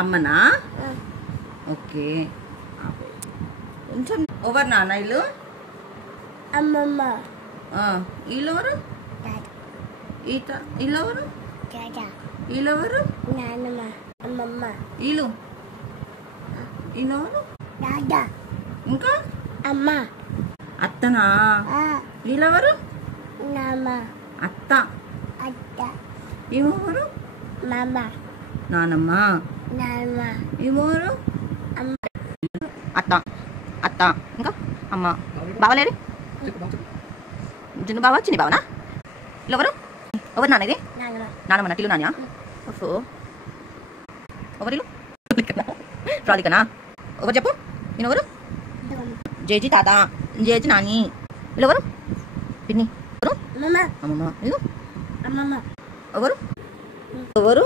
అమ్మనా? Okay. కొంచెం ఎవరు నాన్న వీళ్ళు? వీళ్ళెవరు? వీళ్ళెవరు? వీళ్ళెవరు? వీళ్ళు వీళ్ళెవరు? ఇంకా అత్తనా? వీళ్ళెవరు? అత్త. ఏమెవరు? నానమ్మ. ఏమెవరు? అత్త. అత్త ఇంకా అమ్మ. బావలేరు? చిన్న బావ చిన్ని బావనా? వీళ్ళెవరు? ఎవరు నాన్న ఇది? నానమ్మ టిల్లు నాన్యా? ఓహో ఎవరు? ప్రాలికనా? ఎవరు చెప్పు? నేనెవరు? జేజీ తాత, జేజీ నాని. వీళ్ళెవరు? పిన్ని. ఎవరు? అమ్మమ్మ. వీళ్ళు ఎవరు? ఎవరు?